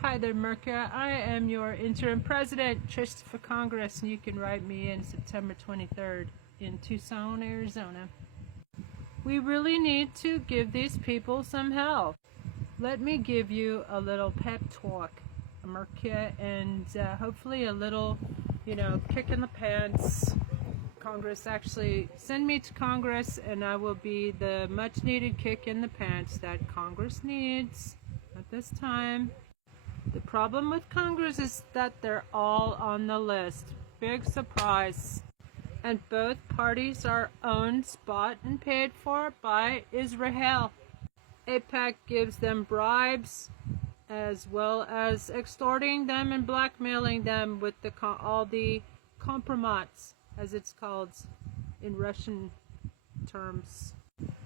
Hi there, Merca. I am your interim president, Trist for Congress, and you can write me in September 23rd in Tucson, Arizona. We really need to give these people some help. Let me give you a little pep talk, Merca, and hopefully a little, kick in the pants. Congress, actually send me to Congress and I will be the much needed kick in the pants that Congress needs at this time. The problem with Congress is that they're all on the list. Big surprise. And both parties are owned, bought, and paid for by Israel. AIPAC gives them bribes as well as extorting them and blackmailing them with all the kompromat, as it's called in Russian terms.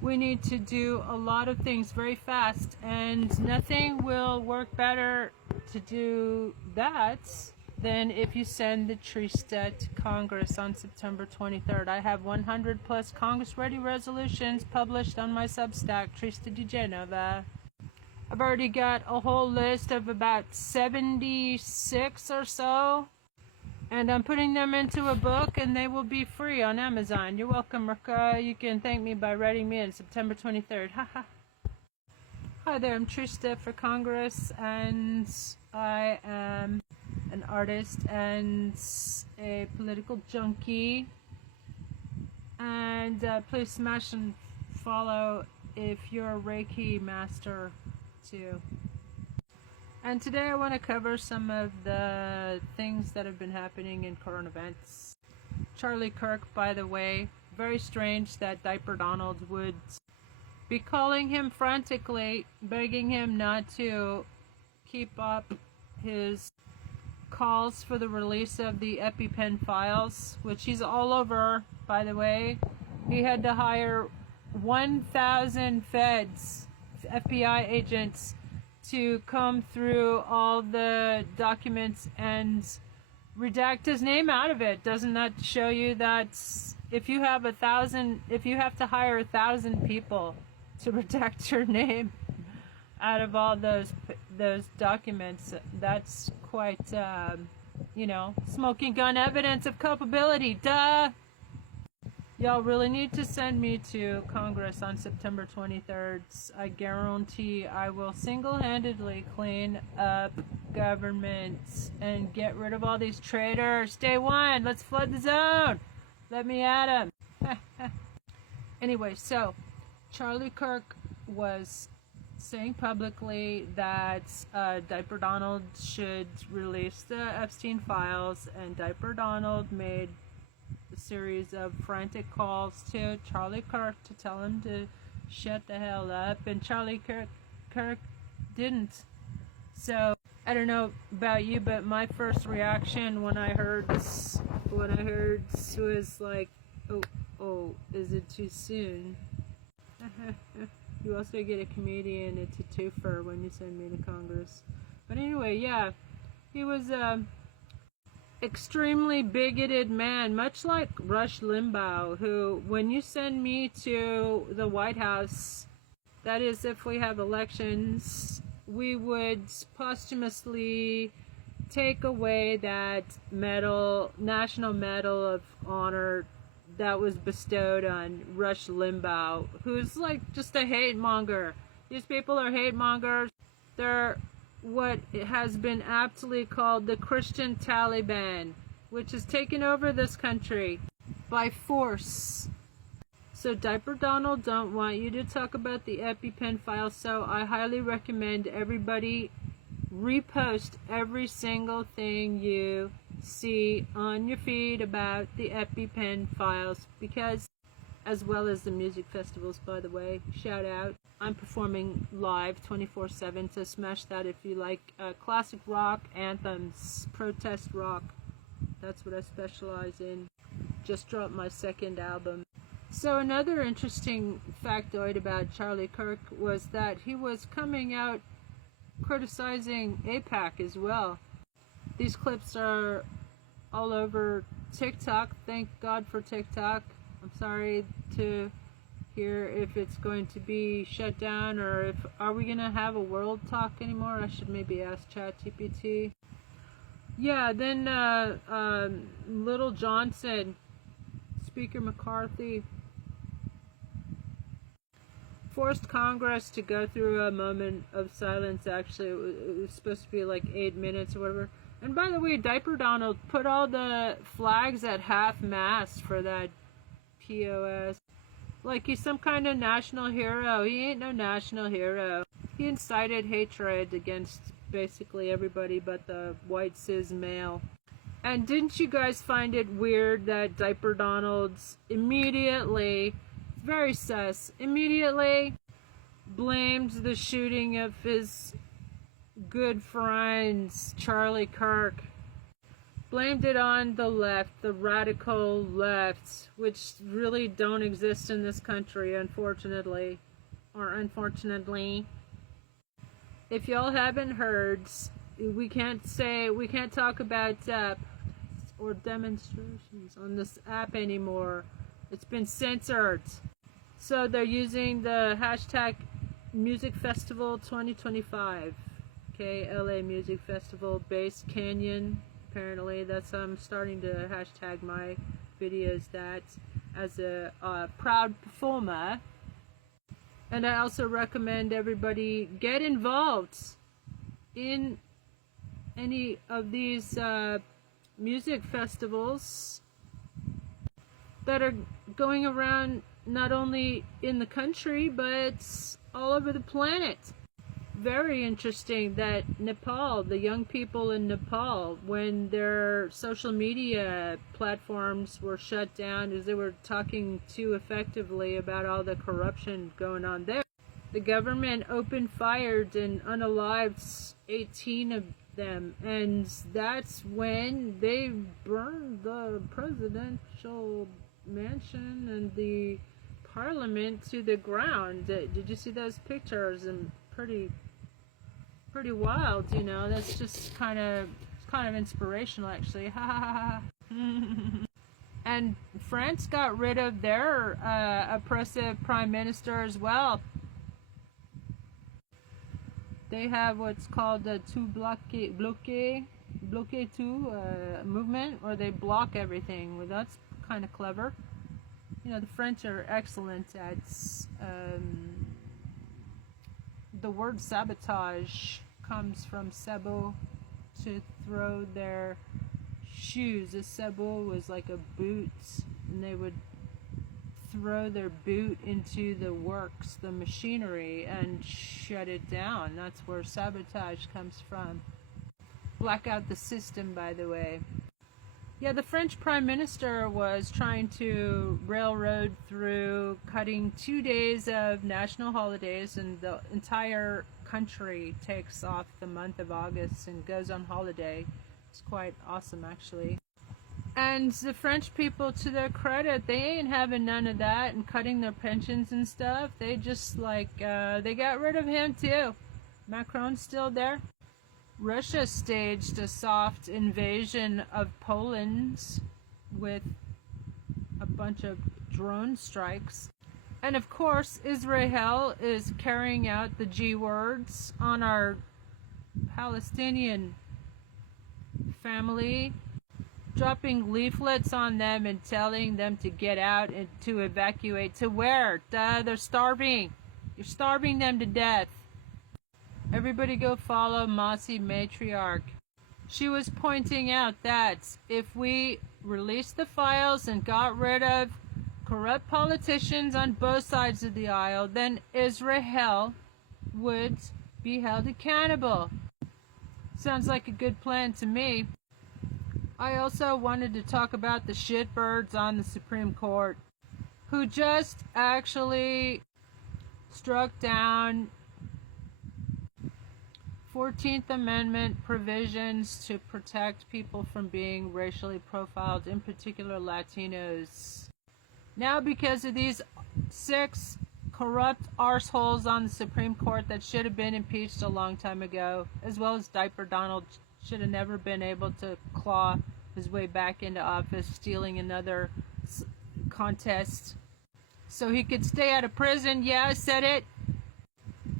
We need to do a lot of things very fast, and nothing will work better to do that than if you send the Trista to Congress on September 23rd. I have 100 plus Congress-ready resolutions published on my Substack, Trista di Genova. I've already got a whole list of about 76 or so, and I'm putting them into a book, and they will be free on Amazon. You're welcome, Merca. You can thank me by writing me in September 23rd. Haha. Hi there, I'm Trista for Congress, and I am an artist and a political junkie. And please smash and follow if you're a Reiki master too. And today I want to cover some of the things that have been happening in current events. Charlie Kirk, by the way, very strange that Diaper Donald would be calling him frantically, begging him not to keep up his calls for the release of the EpiPen files, which he's all over, by the way. He had to hire 1,000 feds, FBI agents, to come through all the documents and redact his name out of it. Doesn't that show you that if you have to hire 1,000 people to redact your name out of all those documents, that's quite, smoking gun evidence of culpability. Duh! Y'all really need to send me to Congress on September 23rd. I guarantee I will single-handedly clean up government and get rid of all these traitors. Day one, let's flood the zone. Let me at him. Anyway, so Charlie Kirk was saying publicly that Diaper Donald should release the Epstein files, and Diaper Donald made a series of frantic calls to Charlie Kirk to tell him to shut the hell up, and Charlie Kirk didn't. So I don't know about you, but my first reaction when I heard was like, oh, is it too soon? You also get a comedian. It's a twofer when you send me to Congress. But anyway, yeah, he was extremely bigoted man, much like Rush Limbaugh, who, when you send me to the White House, that is if we have elections, we would posthumously take away that National Medal of Honor that was bestowed on Rush Limbaugh, who's like just a hate monger. These people are hate mongers. They're what has been aptly called the Christian Taliban, which has taken over this country by force. So Diaper Donald don't want you to talk about the EpiPen files, so I highly recommend everybody repost every single thing you see on your feed about the EpiPen files, because, as well as the music festivals, by the way, shout out, I'm performing live 24/7, so smash that if you like classic rock, anthems, protest rock. That's what I specialize in. Just dropped my second album. So another interesting factoid about Charlie Kirk was that he was coming out criticizing AIPAC as well. These clips are all over TikTok. Thank God for TikTok. I'm sorry to here if it's going to be shut down, or if are we gonna have a world talk anymore. I should maybe ask ChatGPT. Yeah, then Little Johnson, Speaker McCarthy forced Congress to go through a moment of silence. Actually, it was supposed to be like 8 minutes or whatever. And by the way, Diaper Donald put all the flags at half-mast for that POS. Like he's some kind of national hero. He ain't no national hero. He incited hatred against basically everybody but the white cis male. And didn't you guys find it weird that Diaper Donald's immediately, very sus, immediately blamed the shooting of his good friends, Charlie Kirk. Blamed it on the left, the radical left, which really don't exist in this country, unfortunately. Or unfortunately. If y'all haven't heard, we can't talk about or demonstrations on this app anymore. It's been censored. So they're using the hashtag Music Festival 2025. Okay, LA Music Festival, Base Canyon. Apparently, that's I'm starting to hashtag my videos that as a proud performer. And I also recommend everybody get involved in any of these music festivals that are going around not only in the country but all over the planet. Very interesting that Nepal, the young people in Nepal, when their social media platforms were shut down as they were talking too effectively about all the corruption going on there, the government opened fire and unalived 18 of them, and that's when they burned the presidential mansion and the parliament to the ground. Did you see those pictures? And pretty wild, you know. That's just kind of inspirational, actually. Ha ha ha. And France got rid of their oppressive prime minister as well. They have what's called the bloqué tout movement, where they block everything. Well, that's kind of clever. You know, the French are excellent at the word sabotage comes from sabot, to throw their shoes. A sabot was like a boot, and they would throw their boot into the works, the machinery, and shut it down. That's where sabotage comes from. Black out the system, by the way. Yeah, the French Prime Minister was trying to railroad through cutting 2 days of national holidays, and the entire country takes off the month of August and goes on holiday. It's quite awesome, actually. And the French people, to their credit, they ain't having none of that and cutting their pensions and stuff. They just they got rid of him too. Macron's still there. Russia staged a soft invasion of Poland with a bunch of drone strikes. And of course, Israel is carrying out the G words on our Palestinian family, dropping leaflets on them and telling them to get out and to evacuate. To where? They're starving. You're starving them to death. Everybody go follow Mossy Matriarch. She was pointing out that if we released the files and got rid of corrupt politicians on both sides of the aisle, then Israel would be held accountable. Sounds like a good plan to me. I also wanted to talk about the shitbirds on the Supreme Court who just actually struck down 14th Amendment provisions to protect people from being racially profiled, in particular Latinos. Now, because of these 6 corrupt arseholes on the Supreme Court that should have been impeached a long time ago, as well as Diaper Donald should have never been able to claw his way back into office, stealing another contest. so he could stay out of prison. Yeah, I said it.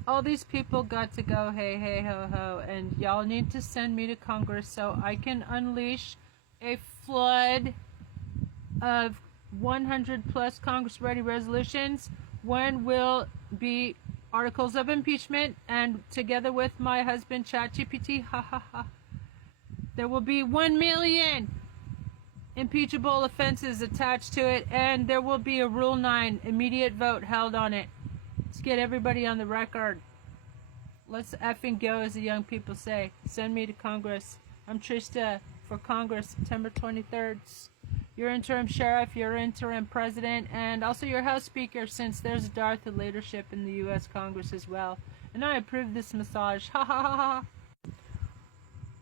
All these people got to go, hey, hey, ho, ho, and y'all need to send me to Congress so I can unleash a flood of 100 plus Congress-ready resolutions. When will be articles of impeachment, and together with my husband, ChatGPT, ha ha ha, there will be 1 million impeachable offenses attached to it, and there will be a Rule 9 immediate vote held on it. Let's get everybody on the record. Let's effing go, as the young people say. Send me to Congress. I'm Trista for Congress, September 23rd. Your interim sheriff, your interim president, and also your House Speaker, since there's a dearth of leadership in the U.S. Congress as well. And I approve this massage. Ha ha ha ha.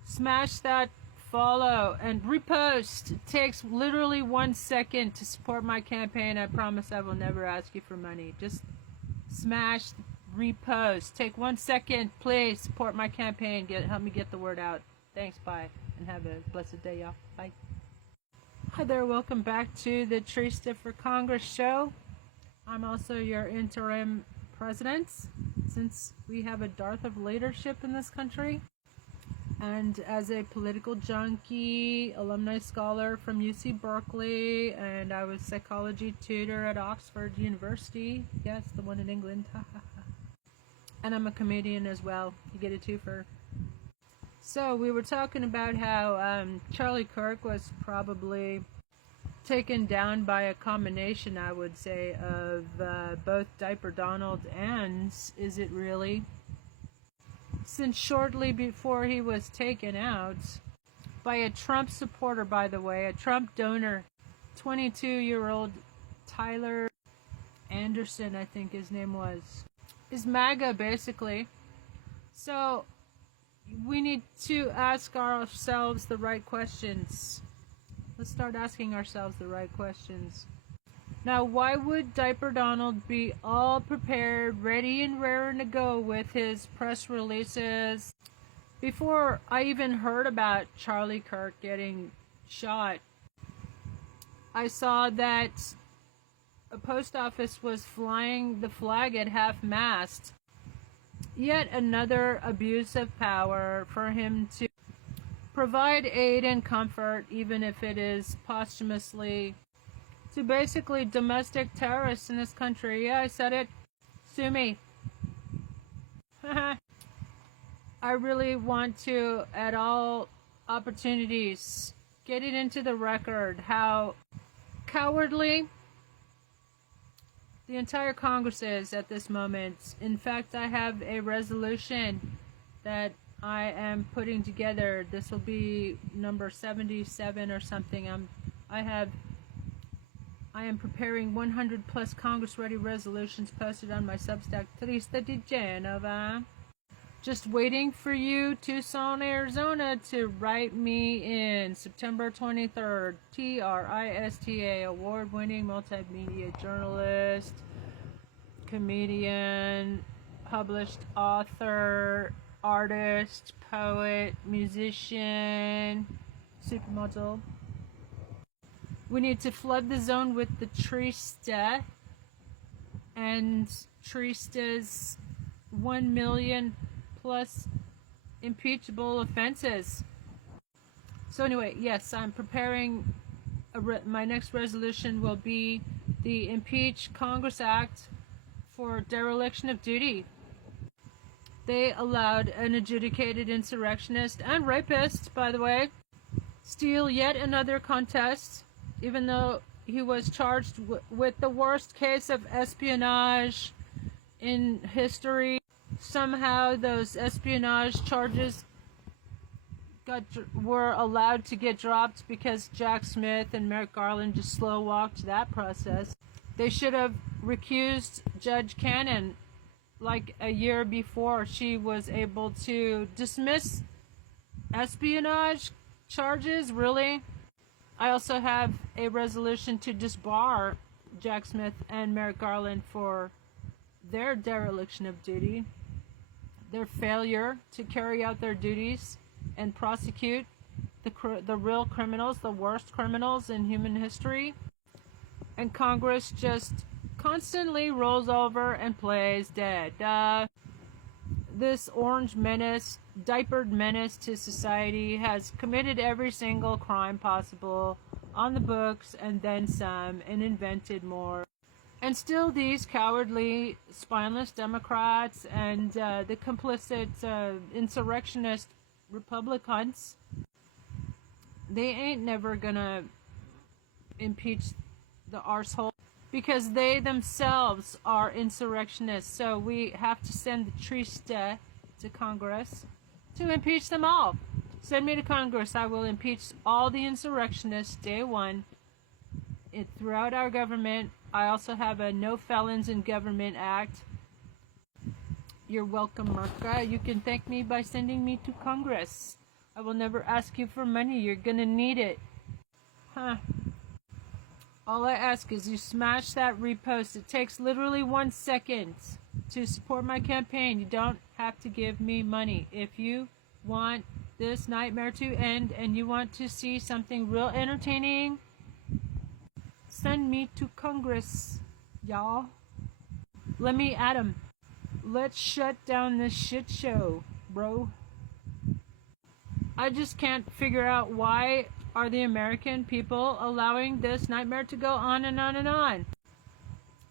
Smash that follow and repost. It takes literally 1 second to support my campaign. I promise I will never ask you for money. Just smash, repost. Take 1 second, please. Support my campaign. Help me get the word out. Thanks, bye. And have a blessed day, y'all. Bye. Hi there, welcome back to the Trista for Congress show. I'm also your interim president, since we have a dearth of leadership in this country. And as a political junkie, alumni scholar from UC Berkeley, and I was psychology tutor at Oxford University. Yes, the one in England. And I'm a comedian as well. You get a twofer. So we were talking about how Charlie Kirk was probably taken down by a combination, I would say, of both Diaper Donald and Is It Really? Since shortly before he was taken out by a Trump supporter, by the way, a Trump donor, 22-year-old Tyler Anderson, I think his name was, is MAGA basically. So we need to ask ourselves the right questions. Let's start asking ourselves the right questions. Now, why would Diaper Donald be all prepared, ready and raring to go with his press releases? Before I even heard about Charlie Kirk getting shot, I saw that a post office was flying the flag at half-mast. Yet another abuse of power for him to provide aid and comfort, even if it is posthumously, to basically domestic terrorists in this country. Yeah, I said it. Sue me. I really want to, at all opportunities, get it into the record how cowardly the entire Congress is at this moment. In fact, I have a resolution that I am putting together. This will be number 77 or something. I am preparing 100 plus Congress-ready resolutions posted on my Substack, Trista di Genova. Just waiting for you, Tucson, Arizona, to write me in. September 23rd, Trista, award-winning multimedia journalist, comedian, published author, artist, poet, musician, supermodel. We need to flood the zone with the Trista and Trista's 1 million plus impeachable offenses. So anyway, yes, I'm preparing my next resolution will be the Impeach Congress Act for dereliction of duty. They allowed an adjudicated insurrectionist and rapist, by the way, steal yet another contest, even though he was charged with the worst case of espionage in history. Somehow those espionage charges were allowed to get dropped because Jack Smith and Merrick Garland just slow-walked that process. They should have recused Judge Cannon like a year before she was able to dismiss espionage charges. Really? I also have a resolution to disbar Jack Smith and Merrick Garland for their dereliction of duty, their failure to carry out their duties and prosecute the real criminals, the worst criminals in human history. And Congress just constantly rolls over and plays dead. This orange menace, diapered menace to society, has committed every single crime possible on the books and then some, and invented more. And still these cowardly, spineless Democrats and the complicit insurrectionist Republicans, they ain't never gonna impeach the arsehole, because they themselves are insurrectionists. So we have to send the triste to Congress to impeach them all. Send me to Congress. I will impeach all the insurrectionists day one throughout our government. I also have a No Felons in Government Act. You're welcome, Merca. You can thank me by sending me to Congress. I will never ask you for money. You're gonna need it. Huh. All I ask is you smash that repost. It takes literally 1 second to support my campaign. You don't have to give me money. If you want this nightmare to end and you want to see something real entertaining, send me to Congress, y'all. Let me at 'em. Let's shut down this shit show, bro. I just can't figure out why are the American people allowing this nightmare to go on and on and on.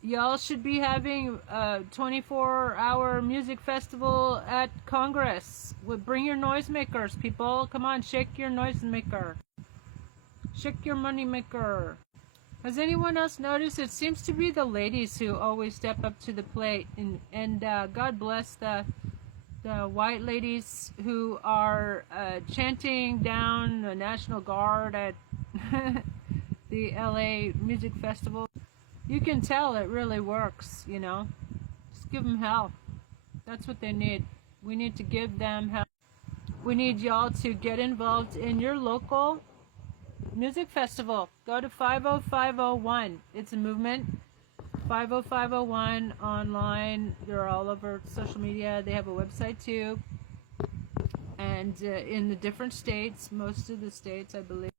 Y'all should be having a 24-hour music festival at Congress. Bring your noisemakers, people. Come on, shake your noisemaker. Shake your moneymaker. Has anyone else noticed? It seems to be the ladies who always step up to the plate. And God bless the white ladies who are chanting down the National Guard at the LA Music Festival. You can tell it really works, you know. Just give them hell. That's what they need. We need to give them hell. We need y'all to get involved in your local music festival. Go to 50501. It's a movement. 50501 online. They're all over social media. They have a website too. And in the different states, most of the states, I believe.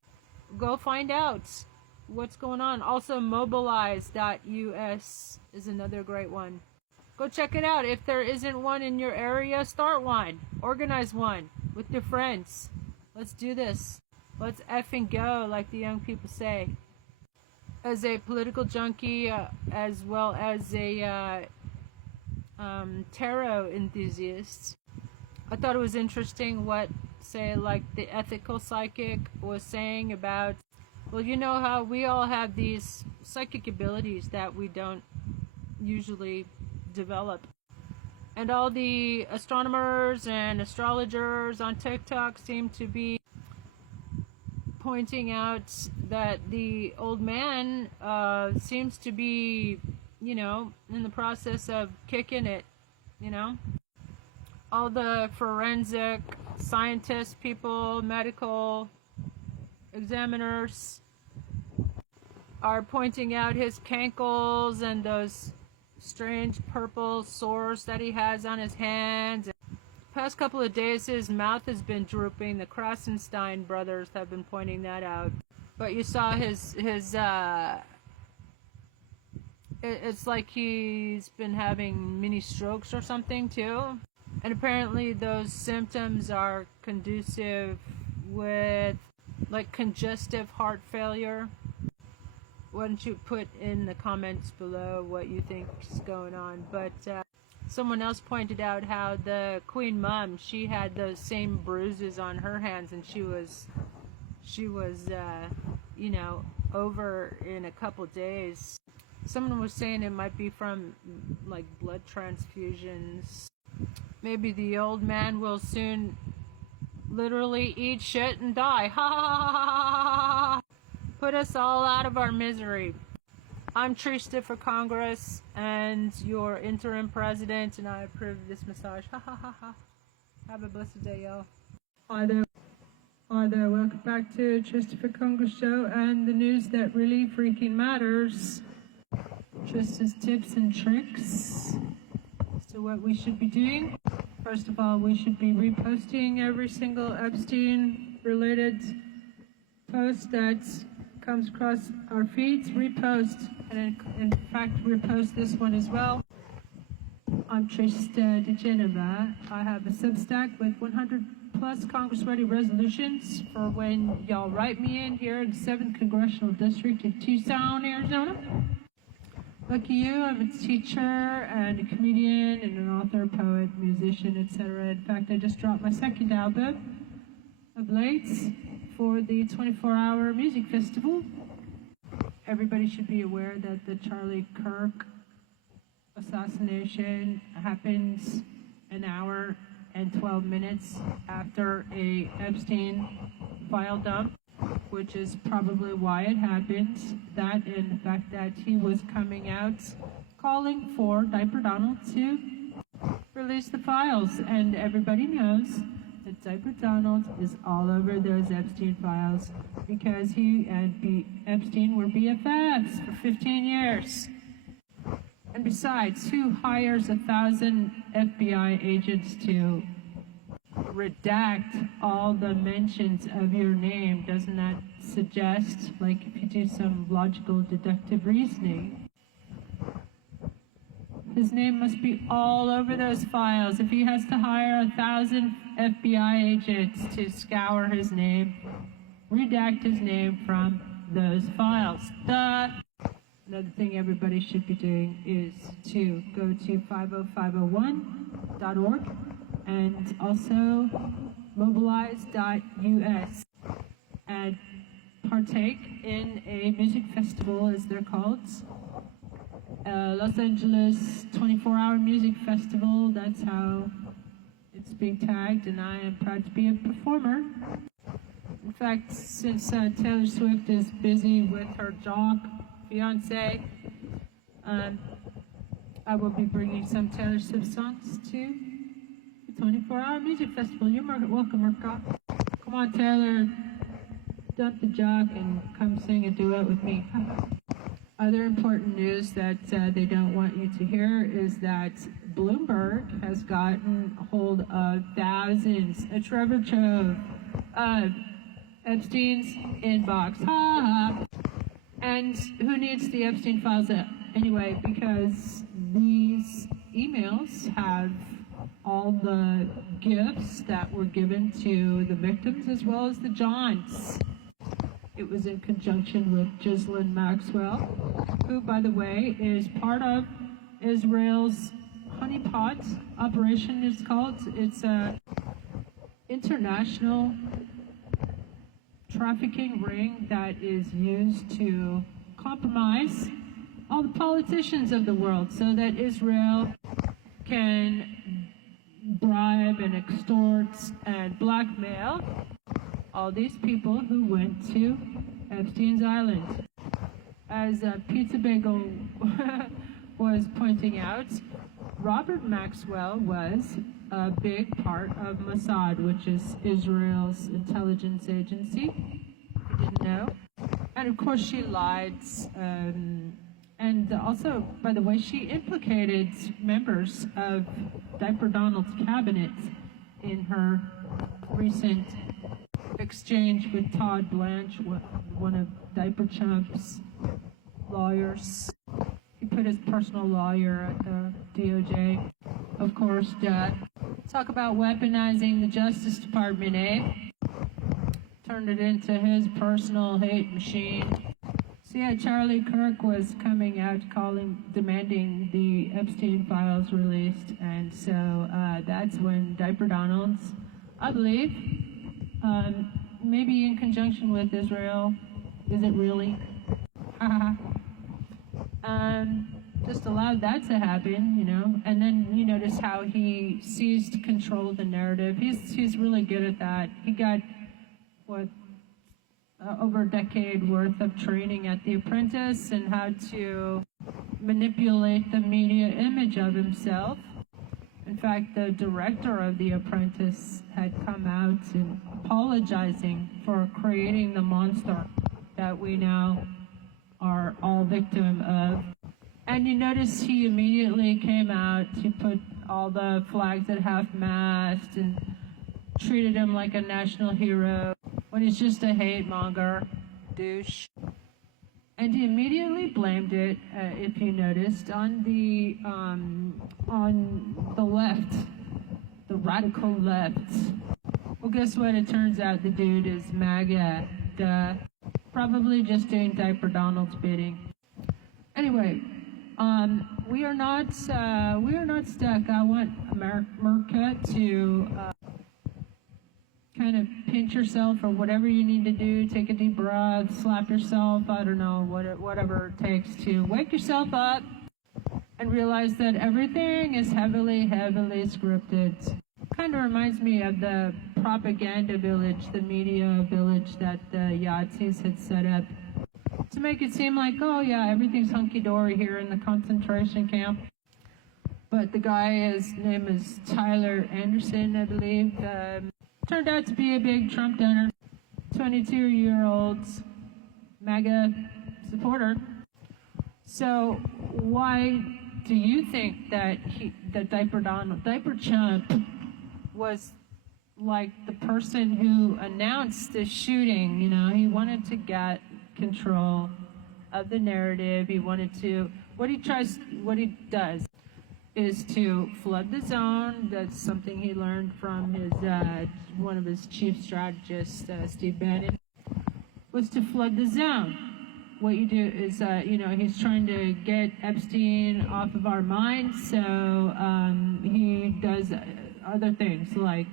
Go find out what's going on. Also, mobilize.us is another great one. Go check it out. If there isn't one in your area, start one. Organize one with your friends. Let's do this. Let's effing go, like the young people say. As a political junkie, as well as a tarot enthusiast, I thought it was interesting what, say, like the ethical psychic was saying about, well, you know how we all have these psychic abilities that we don't usually develop. And all the astronomers and astrologers on TikTok seem to be pointing out that the old man seems to be, you know, in the process of kicking it, you know. All the forensic scientists, people, medical examiners are pointing out his cankles and those strange purple sores that he has on his hands. Past couple of days his mouth has been drooping. The Krasenstein brothers have been pointing that out. But you saw his it's like he's been having mini strokes or something too. And apparently those symptoms are conducive with like congestive heart failure. Why don't you put in the comments below what you think is going on. But someone else pointed out how the Queen Mum, she had those same bruises on her hands, and she was you know, over in a couple days. Someone was saying it might be from like blood transfusions. Maybe the old man will soon literally eat shit and die. Ha ha ha ha ha ha! Put us all out of our misery. I'm Trista for Congress and your interim president, and I approve this massage. Ha ha ha ha. Have a blessed day, y'all. Hi there. Hi there. Welcome back to Trista for Congress show and the news that really freaking matters. Trista's tips and tricks as to what we should be doing. First of all, we should be reposting every single Epstein-related post that comes across our feeds, repost, and in fact repost this one as well. I'm Trista DeGeneva. I have a Substack with 100 plus Congress-ready resolutions for when y'all write me in here in the 7th Congressional District in Tucson, Arizona. Lucky you, I'm a teacher and a comedian and an author, poet, musician, etc. In fact, I just dropped my second album of late for the 24-hour music festival. Everybody should be aware that the Charlie Kirk assassination happens an hour and 12 minutes after a Epstein file dump, which is probably why it happened. That and the fact that he was coming out calling for Diaper Donald to release the files, and everybody knows that Diaper Donald is all over those Epstein files because he and Epstein were BFFs for 15 years. And besides, who hires 1,000 FBI agents to redact all the mentions of your name? Doesn't that suggest, like, if you do some logical deductive reasoning, his name must be all over those files? If he has to hire 1,000 FBI agents to scour his name, redact his name from those files. Another thing everybody should be doing is to go to 50501.org and also mobilize.us and partake in a music festival, as they're called. Los Angeles 24-hour music festival, that's how it's being tagged, and I am proud to be a performer. In fact, since Taylor Swift is busy with her jock fiance, I will be bringing some Taylor Swift songs to the 24-hour music festival. You're welcome, Merca. Come on, Taylor, dump the jock and come sing a duet with me. Other important news that they don't want you to hear is that Bloomberg has gotten a hold of thousands, a treasure trove of Epstein's inbox. Ha ha! And who needs the Epstein files anyway? Because these emails have all the gifts that were given to the victims as well as the Johns. It was in conjunction with Ghislaine Maxwell, who, by the way, is part of Israel's honeypot operation, it's called. It's a international trafficking ring that is used to compromise all the politicians of the world so that Israel can bribe and extort and blackmail all these people who went to Epstein's Island. As Pizza Bagel was pointing out, Robert Maxwell was a big part of Mossad, which is Israel's intelligence agency, if you didn't know. And of course she lied, and also, by the way, she implicated members of Diaper Donald's cabinet in her recent exchange with Todd Blanche, one of Diaper Chump's lawyers. He put his personal lawyer at the DOJ. Of course, talk about weaponizing the Justice Department, eh? Turned it into his personal hate machine. So yeah, Charlie Kirk was coming out demanding the Epstein files released, and so that's when Diaper Donald's, I believe, maybe in conjunction with Israel, is it really? Just allowed that to happen, you know. And then you notice how he seized control of the narrative. He's really good at that. He got over a decade worth of training at The Apprentice and how to manipulate the media image of himself. In fact, the director of The Apprentice had come out and apologizing for creating the monster that we now are all victim of. And you notice he immediately came out, he put all the flags at half-mast and treated him like a national hero when he's just a hate monger, douche. And he immediately blamed it, if you noticed, on the left, the radical left. Well, guess what? It turns out the dude is MAGA. Duh. Probably just doing Diaper Donald's bidding. Anyway, we are not stuck. I want America to kind of pinch yourself or whatever you need to do. Take a deep breath, slap yourself. I don't know, whatever it takes to wake yourself up and realize that everything is heavily scripted. Kind of reminds me of the propaganda village, the media village that the Yazis had set up to make it seem like, oh yeah, everything's hunky-dory here in the concentration camp. But the guy, his name is Tyler Anderson, I believe, turned out to be a big Trump donor, 22-year-old MAGA supporter. So why do you think that Diaper Chump was like the person who announced the shooting? You know, he wanted to get control of the narrative. He wanted to, what he does is to flood the zone. That's something he learned from his one of his chief strategists, Steve Bannon, was to flood the zone. What you do is, he's trying to get Epstein off of our minds, so he does other things like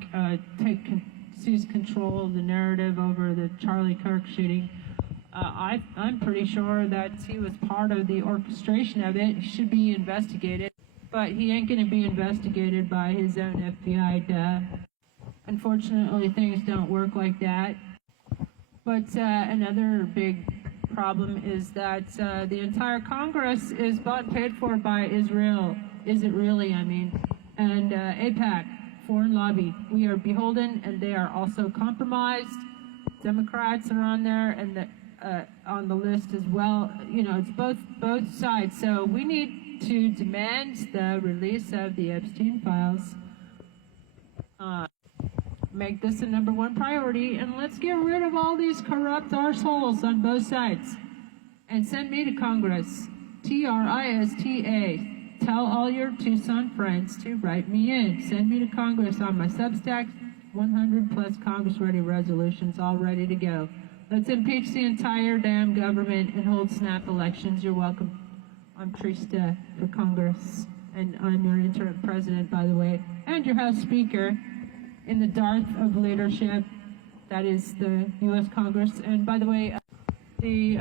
seize control of the narrative over the Charlie Kirk shooting. I'm pretty sure that he was part of the orchestration of it. He should be investigated, but he ain't going to be investigated by his own FBI. Unfortunately, things don't work like that. But another big problem is that the entire Congress is bought and paid for by Israel. Is it really, I mean? And AIPAC, foreign lobby. We are beholden, and they are also compromised. Democrats are on there, and on the list as well. You know, it's both sides. So we need to demand the release of the Epstein files. Make this a #1 priority, and let's get rid of all these corrupt arseholes on both sides. And send me to Congress, TRISTA. Tell all your Tucson friends to write me in. Send me to Congress on my Substack. 100 plus Congress-ready resolutions all ready to go. Let's impeach the entire damn government and hold snap elections. You're welcome. I'm Trista for Congress, and I'm your interim president, by the way, and your House Speaker in the dearth of leadership. That is the U.S. Congress. And by the way, the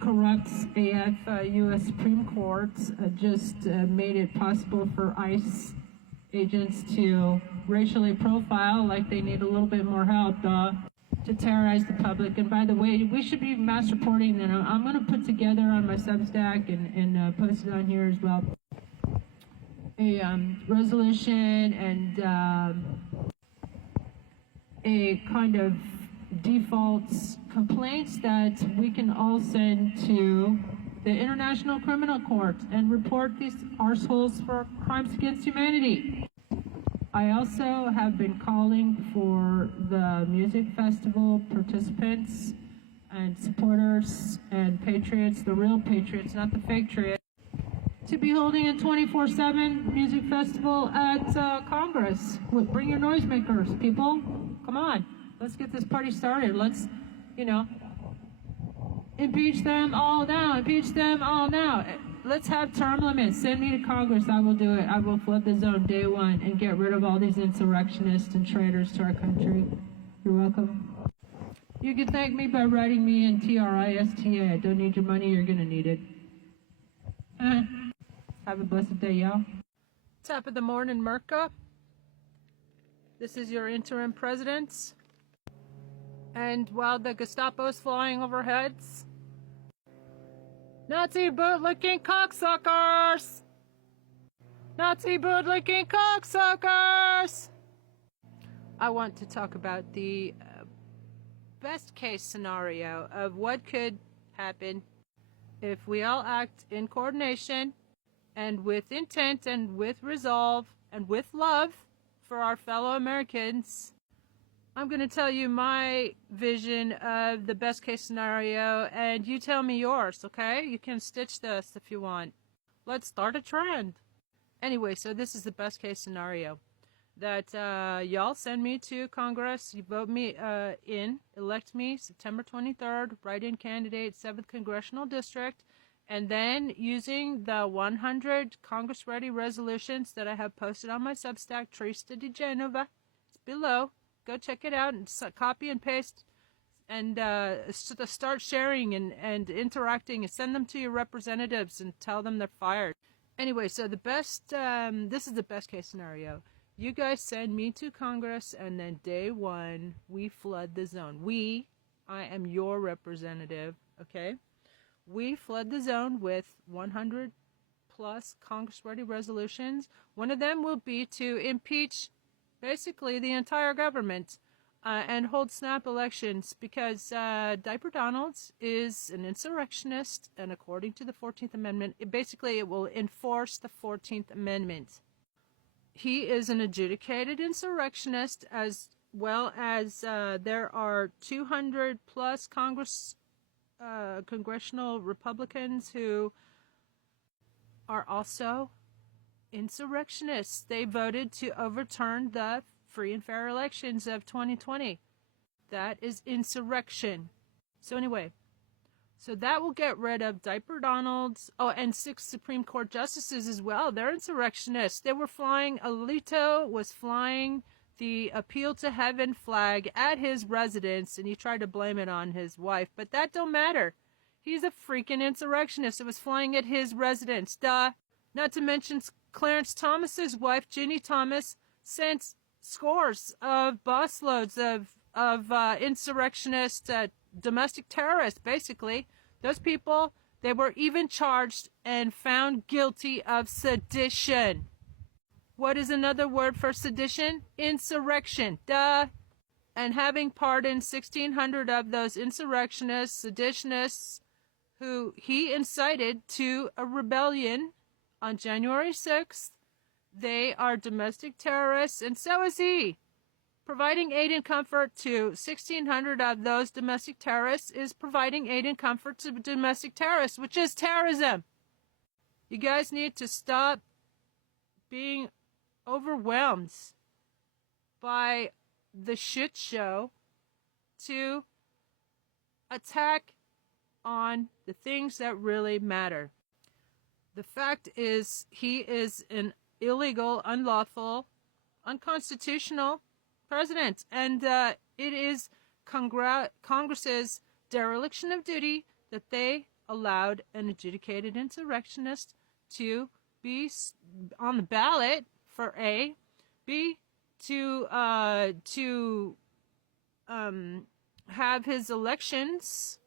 corrupt AF U.S. Supreme Court just made it possible for ICE agents to racially profile like they need a little bit more help to terrorize the public. And by the way, we should be mass reporting that. I'm going to put together on my Substack and post it on here as well a resolution and a kind of default complaints that we can all send to the International Criminal Court and report these arseholes for crimes against humanity. I also have been calling for the music festival participants and supporters and patriots, the real patriots, not the fake patriots, to be holding a 24/7 music festival at Congress. Bring your noisemakers, people. Come on, let's get this party started. Let's, impeach them all now. Impeach them all now. Let's have term limits. Send me to Congress. I will do it. I will flood the zone day one and get rid of all these insurrectionists and traitors to our country. You're welcome. You can thank me by writing me in TRISTA. I don't need your money. You're going to need it. Have a blessed day, y'all. Top of the morning, Merca. This is your interim president. And while the Gestapo's flying over heads, Nazi bootlicking cocksuckers! Nazi bootlicking cocksuckers! I want to talk about the best case scenario of what could happen if we all act in coordination and with intent and with resolve and with love for our fellow Americans I'm going to tell you my vision of the best case scenario, and you tell me yours, okay? You can stitch this if you want. Let's start a trend. Anyway, so this is the best case scenario. That y'all send me to Congress, you vote me elect me September 23rd, write-in candidate, 7th Congressional District, and then using the 100 Congress-ready resolutions that I have posted on my Substack, Trista Di Genova, it's below. Go check it out and copy and paste and start sharing and interacting and send them to your representatives and tell them they're fired. Anyway, so this is the best case scenario. You guys send me to Congress and then day one, we flood the zone. I am your representative, okay? We flood the zone with 100 plus Congress-ready resolutions. One of them will be to impeach basically the entire government and hold snap elections because Diaper Donalds is an insurrectionist, and according to the 14th Amendment, it will enforce the 14th Amendment. He is an adjudicated insurrectionist, as well as there are 200 plus congressional Republicans who are also insurrectionists. They voted to overturn the free and fair elections of 2020. That is insurrection. So anyway, so that will get rid of Diaper Donalds. Oh, and 6 Supreme Court justices as well. They're insurrectionists. Alito was flying the Appeal to Heaven flag at his residence, and he tried to blame it on his wife. But that don't matter. He's a freaking insurrectionist. It was flying at his residence. Duh. Not to mention Clarence Thomas's wife, Ginny Thomas, sent scores of busloads of insurrectionist domestic terrorists, basically. Those people, they were even charged and found guilty of sedition. What is another word for sedition? Insurrection. Duh. And having pardoned 1,600 of those insurrectionists, seditionists, who he incited to a rebellion on January 6th, they are domestic terrorists, and so is he. Providing aid and comfort to 1,600 of those domestic terrorists is providing aid and comfort to domestic terrorists, which is terrorism. You guys need to stop being overwhelmed by the shit show to attack on the things that really matter. The fact is, he is an illegal, unlawful, unconstitutional president, and it is Congress's dereliction of duty that they allowed an adjudicated insurrectionist to be on the ballot for A, B, to have his elections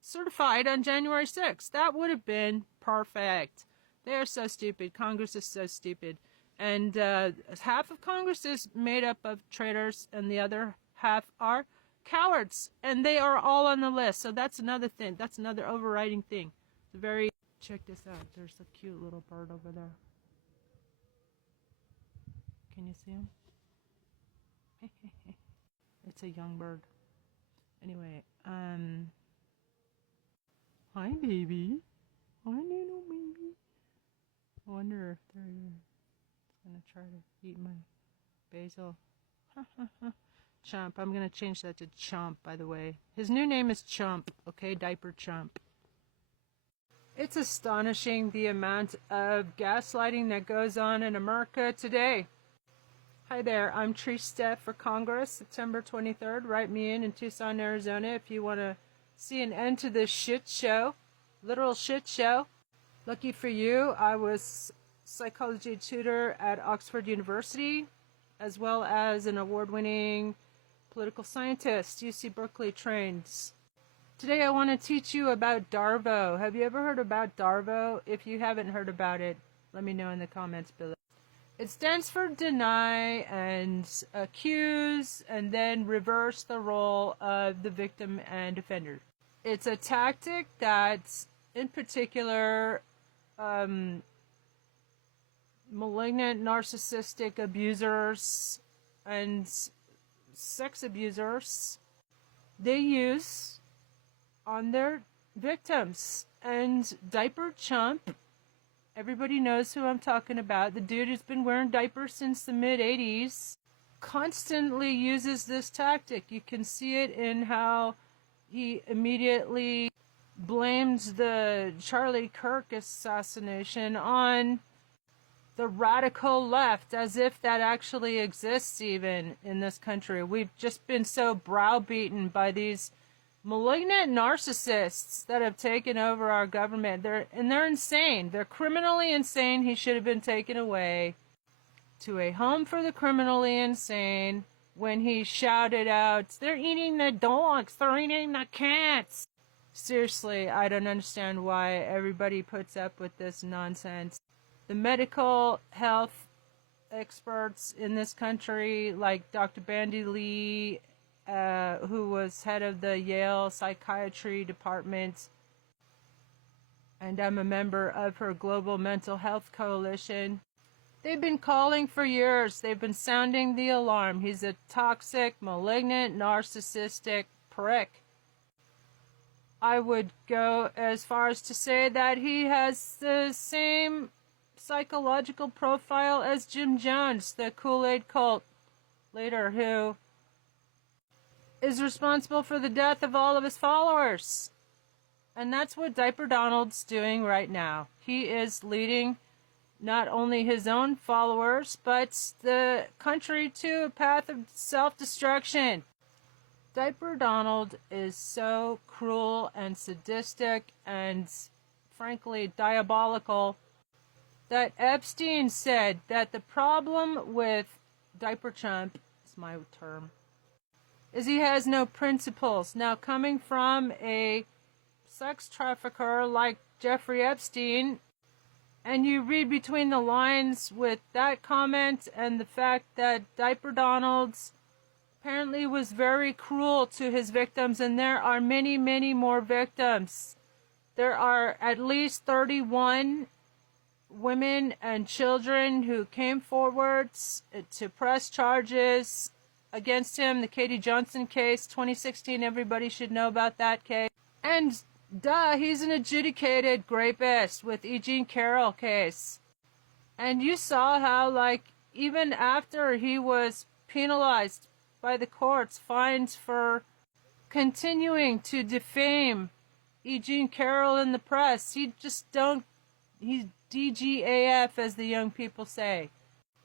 certified on January 6th. That would have been perfect. They are so stupid. Congress is so stupid. And half of Congress is made up of traitors, and the other half are cowards. And they are all on the list. So that's another thing. That's another overriding thing. Check this out. There's a cute little bird over there. Can you see him? It's a young bird. Anyway, hi baby. Hi little baby. I wonder if they're gonna try to eat my basil. Chump. I'm gonna change that to Chump, by the way. His new name is Chump, okay? Diaper Chump. It's astonishing the amount of gaslighting that goes on in America today. Hi there, I'm Trista for Congress, September 23rd. Write me in Tucson, Arizona if you want to see an end to this shit show. Literal shit show. Lucky for you, I was psychology tutor at Oxford University, as well as an award-winning political scientist, UC Berkeley trained. Today I want to teach you about DARVO. Have you ever heard about DARVO? If you haven't heard about it, let me know in the comments below. It stands for deny and accuse, and then reverse the role of the victim and offender. It's a tactic that, in particular, malignant narcissistic abusers and sex abusers they use on their victims. And Diaper Chump, everybody knows who I'm talking about. The dude who's been wearing diapers since the mid-'80s constantly uses this tactic. You can see it in how he immediately blames the Charlie Kirk assassination on the radical left, as if that actually exists even in this country. We've just been so browbeaten by these malignant narcissists that have taken over our government. They're insane. They're criminally insane. He should have been taken away to a home for the criminally insane when he shouted out, "They're eating the dogs, they're eating the cats." Seriously, I don't understand why everybody puts up with this nonsense. The medical health experts in this country, like Dr. Bandy Lee, who was head of the Yale Psychiatry Department, and I'm a member of her Global Mental Health Coalition. They've been calling for years. They've been sounding the alarm. He's a toxic, malignant, narcissistic prick. I would go as far as to say that he has the same psychological profile as Jim Jones, the Kool-Aid cult leader who is responsible for the death of all of his followers. And that's what Diaper Donald's doing right now. He is leading not only his own followers, but the country to a path of self-destruction. Diaper Donald is so cruel and sadistic and, frankly, diabolical that Epstein said that the problem with Diaper Chump, is my term, is he has no principles. Now, coming from a sex trafficker like Jeffrey Epstein, and you read between the lines with that comment and the fact that Diaper Donald's apparently was very cruel to his victims, and there are many, many more victims. There are at least 31 women and children who came forward to press charges against him. The Katie Johnson case, 2016, everybody should know about that case. And duh, he's an adjudicated rapist with E. Jean Carroll case. And you saw how, like, even after he was penalized by the courts, fined for continuing to defame E. Jean Carroll in the press, he's DGAF, as the young people say.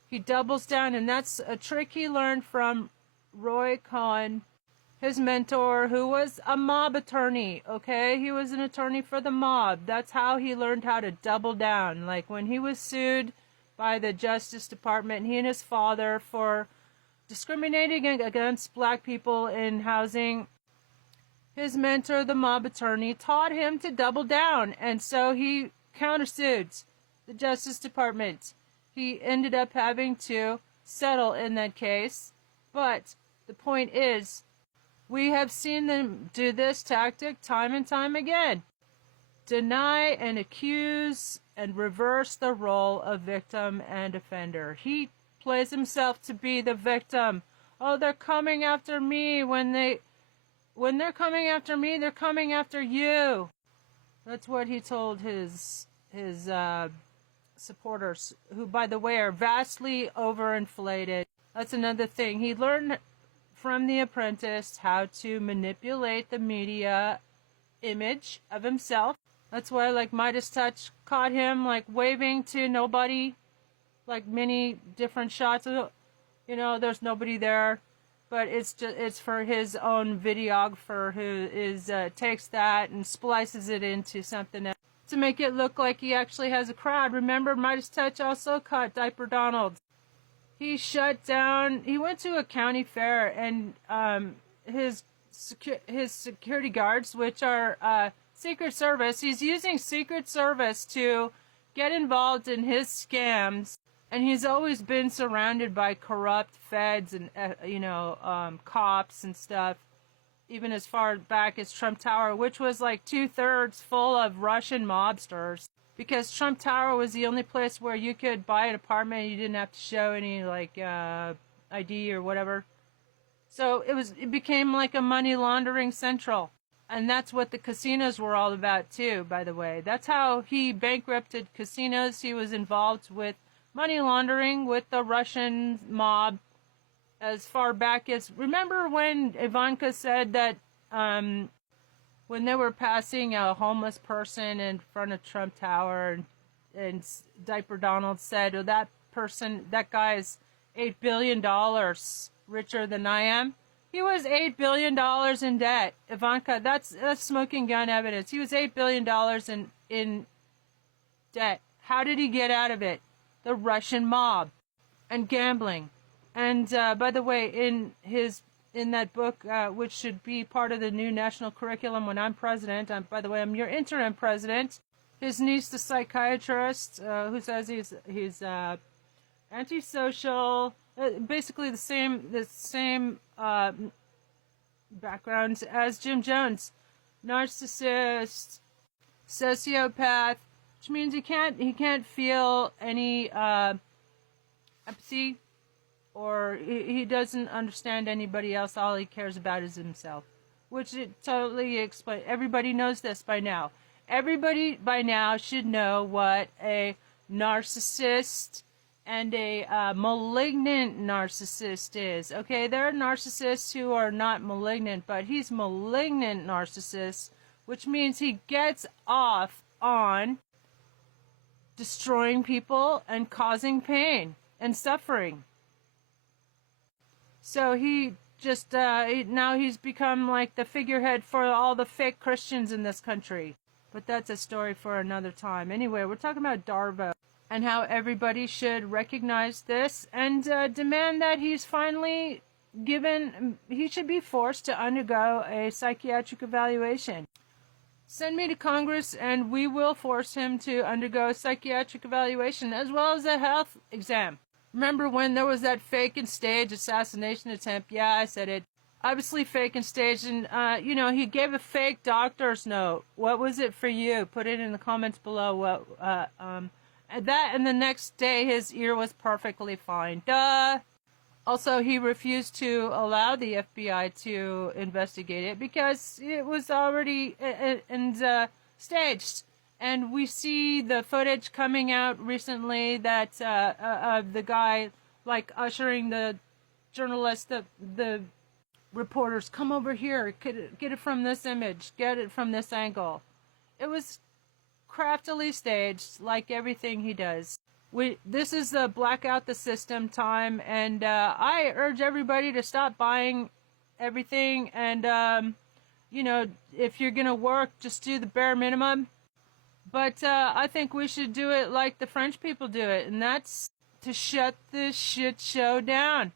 He doubles down, and that's a trick he learned from Roy Cohn, his mentor, who was a mob attorney, okay? He was an attorney for the mob. That's how he learned how to double down. Like when he was sued by the Justice Department, he and his father, for discriminating against black people in housing, his mentor, the mob attorney, taught him to double down. And so he countersued the Justice Department. He ended up having to settle in that case. But the point is, we have seen them do this tactic time and time again. Deny and accuse and reverse the role of victim and offender. He plays himself to be the victim. Oh, they're coming after me. When they're coming after me, they're coming after you. That's what he told his supporters, who, by the way, are vastly overinflated. That's another thing. He learned from The Apprentice how to manipulate the media image of himself. That's why, like, Midas Touch caught him, like, waving to nobody, like many different shots of, there's nobody there, but it's for his own videographer who takes that and splices it into something else to make it look like he actually has a crowd. Remember, Midas Touch also caught Diaper Donald. He shut down. He went to a county fair, and his security guards, which are Secret Service, he's using Secret Service to get involved in his scams. And he's always been surrounded by corrupt feds and cops and stuff, even as far back as Trump Tower, which was like 2/3 full of Russian mobsters. Because Trump Tower was the only place where you could buy an apartment and you didn't have to show any, ID or whatever. So it became like a money laundering central. And that's what the casinos were all about too, by the way. That's how he bankrupted casinos. He was involved with money laundering with the Russian mob as far back as, remember when Ivanka said that when they were passing a homeless person in front of Trump Tower, and Diaper Donald said, oh, that guy is $8 billion richer than I am. He was $8 billion in debt. Ivanka, that's smoking gun evidence. He was $8 billion in debt. How did he get out of it? The Russian mob and gambling. And by the way, in that book, which should be part of the new national curriculum when I'm president, by the way, I'm your interim president. His niece, the psychiatrist, who says he's antisocial, basically the same background as Jim Jones, narcissist, sociopath, which means he can't feel any empathy, or he doesn't understand anybody else. All he cares about is himself, which it totally explains. Everybody knows this by now. Everybody by now should know what a narcissist and a malignant narcissist is. Okay, there are narcissists who are not malignant, but he's malignant narcissist, which means he gets off on destroying people and causing pain and suffering. So he just, now he's become like the figurehead for all the fake Christians in this country. But that's a story for another time. Anyway, we're talking about Darvo and how everybody should recognize this and demand that he's finally he should be forced to undergo a psychiatric evaluation. Send me to Congress and we will force him to undergo a psychiatric evaluation as well as a health exam. Remember when there was that fake and staged assassination attempt? Yeah, I said it. Obviously fake and staged, and he gave a fake doctor's note. What was it for you? Put it in the comments below. And the next day his ear was perfectly fine. Duh. Also, he refused to allow the FBI to investigate it because it was already staged. And we see the footage coming out recently that of the guy like ushering the journalists, the reporters, come over here, get it from this image, get it from this angle. It was craftily staged, like everything he does. This is the blackout the system time, and I urge everybody to stop buying everything, and if you're gonna work, just do the bare minimum. But I think we should do it like the French people do it, and that's to shut this shit show down.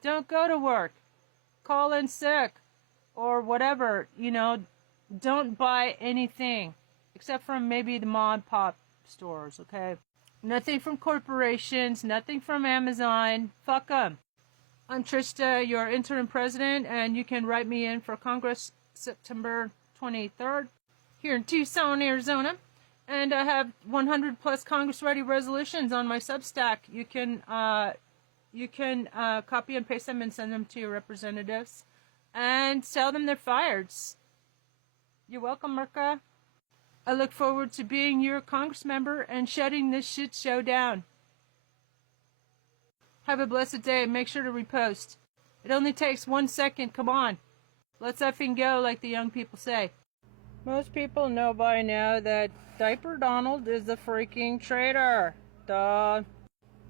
Don't go to work. Call in sick or whatever, don't buy anything except from maybe the mom and pop stores, okay? Nothing from corporations, nothing from Amazon. Fuck them. I'm Trista, your interim president, and you can write me in for Congress September 23rd here in Tucson, Arizona. And I have 100 plus Congress-ready resolutions on my Substack. You can copy and paste them and send them to your representatives and tell them they're fired. You're welcome, Merca. I look forward to being your Congress member and shutting this shit show down. Have a blessed day. Make sure to repost. It only takes 1 second. Come on. Let's effing go, like the young people say. Most people know by now that Diaper Donald is a freaking traitor. Duh.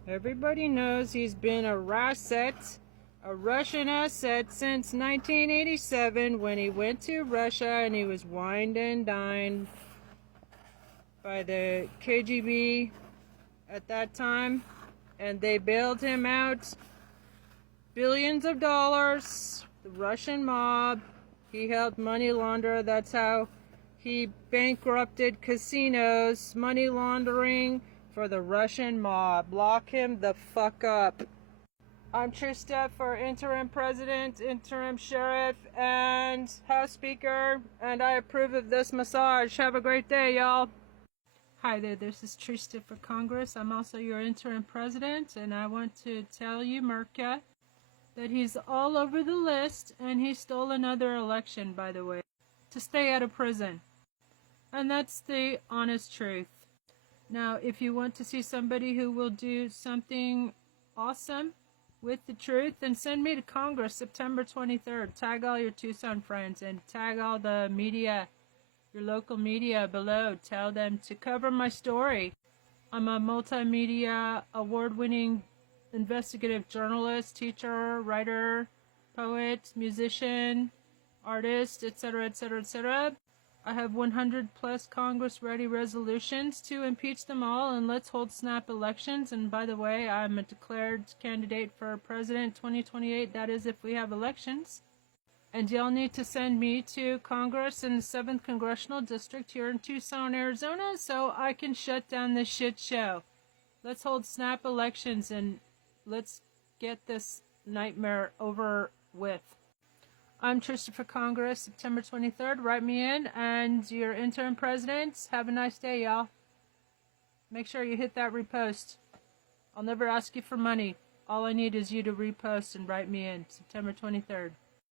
Everybody knows he's been a Russian asset since 1987 when he went to Russia and he was wined and dined by the KGB at that time, and they bailed him out billions of dollars. The Russian mob, he helped money launder. That's how he bankrupted casinos, money laundering for the Russian mob. Lock him the fuck up. I'm Trista for interim president, interim sheriff, and House Speaker, and I approve of this massage. Have a great day, y'all. Hi there, this is Trista for Congress. I'm also your interim president, and I want to tell you, Merca, that he's all over the list, and he stole another election, by the way, to stay out of prison. And that's the honest truth. Now, if you want to see somebody who will do something awesome with the truth, then send me to Congress September 23rd. Tag all your Tucson friends and tag all the media, your local media below. Tell them to cover my story. I'm a multimedia award-winning investigative journalist, teacher, writer, poet, musician, artist, etc., etc., etc. I have 100 plus Congress-ready resolutions to impeach them all, and let's hold snap elections. And by the way, I'm a declared candidate for President 2028. That is if we have elections. And y'all need to send me to Congress in the 7th Congressional District here in Tucson, Arizona, so I can shut down this shit show. Let's hold snap elections and let's get this nightmare over with. I'm Trish for Congress, September 23rd. Write me in, and your interim presidents. Have a nice day, y'all. Make sure you hit that repost. I'll never ask you for money. All I need is you to repost and write me in, September 23rd.